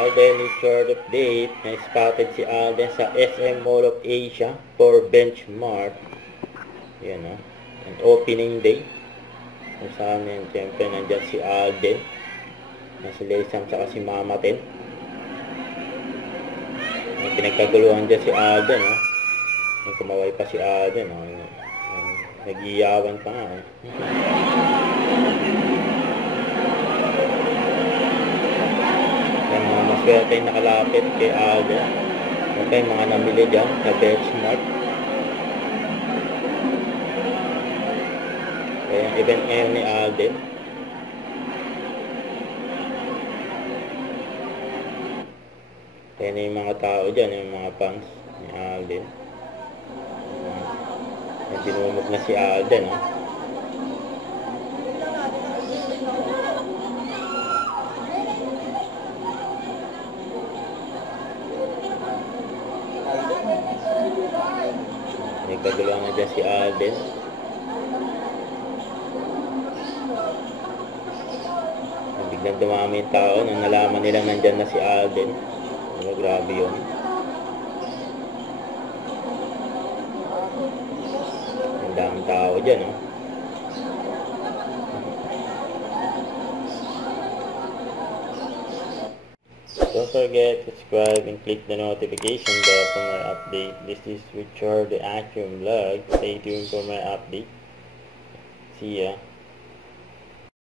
Alden Richard update. Na-spotted si Alden sa SM Mall of Asia for Benchmark. Yan o. An opening day. Kung saan yan, siyempre, nandyan si Alden. Si Leisam saka si Mama Ten. May pinagkaguluhan dyan si Alden, o. Yung kumaway pa si Alden, o. Nag-iyawan pa nga, eh. Yung mga maswerte yung nakalapit kay Alden. Okay, mga namili dyan sa Benchmark. Kaya yung event ngayon ni Alden. Kaya na yung mga tao dyan, yung mga fans ni Alden. Dinumog na si Alden, ha. Nagkaguluhan na dyan si Alden. Biglang dumami yung tao nung nalaman nilang nandyan na si Alden. Grabe yun. Ang daming tao dyan, oh. Don't forget to subscribe and click the notification bell for more update. This is Richard the Action Vlog. Stay tuned for my update. See ya.